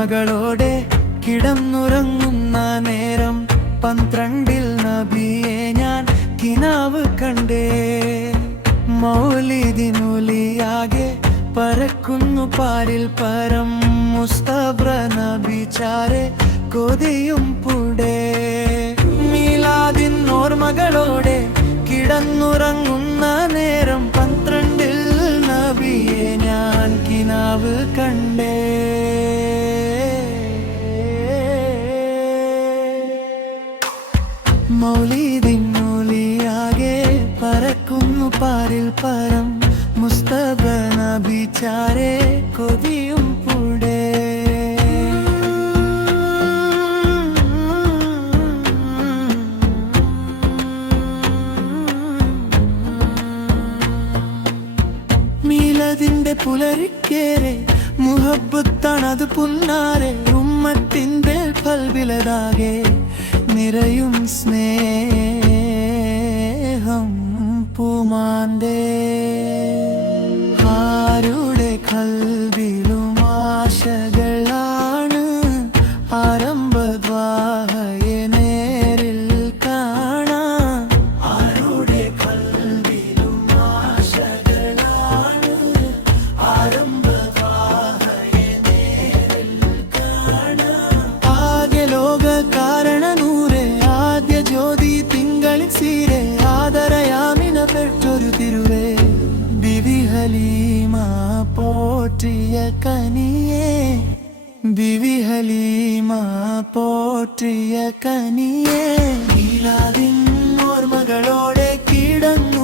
ഓർമ്മകളോടെ കിടന്നുറങ്ങുന്ന നേരം 12 നബിയെ ഞാൻ കിനാവ് കണ്ടേ. മൗലിദിനുലിയാകെ പറക്കുന്നു പാരിൽ പരം മുസ്തഫ നബി ചാരെ കൊതിയും പുടേ. മീലാദിൻ ഓർമ്മകളോടെ കിടന്നുറങ്ങുന്ന നേരം 12 നബിയെ ഞാൻ കിനാവ് കണ്ടേ. മൗലിദിനുലിയാകെ പറക്കുന്നു പാരിൽ പരം മുസ്തഫ നബി ചാരെ കൊതിയും പുടേ. മീലദിന്റെ പുലരിക്കേറെ മുഹബ്ബത്താണത് പുന്നാരെ. ഉമ്മത്തിന്റെ പൽവിലതാകെ നിറയും സ്നേഹം പൂമാന്തേ. ആരുടെ കൽവിലും ആശകളാണ് ആരംഭദ്വാഹയെ നേരിൽ കാണാൻ. ആരുടെ കൽവിലും ആശകളാണ് ആരംഭദ്വാഹയെ നേരിൽ കാണാൻ. ആകെ ലോക കാരണനൂരെ ആദ്യ ജ്യോതി തിങ്കളിൽ സീരെ ആദരയാമിന പെട്ടൊരു തിരുവേ. ബിവി ഹലീമ പോറ്റിയ കനിയേ, ബിവി ഹലീമ പോറ്റിയ കനിയേ. മീലാദിൻ ഓർമ്മകളോടെ കിടന്നു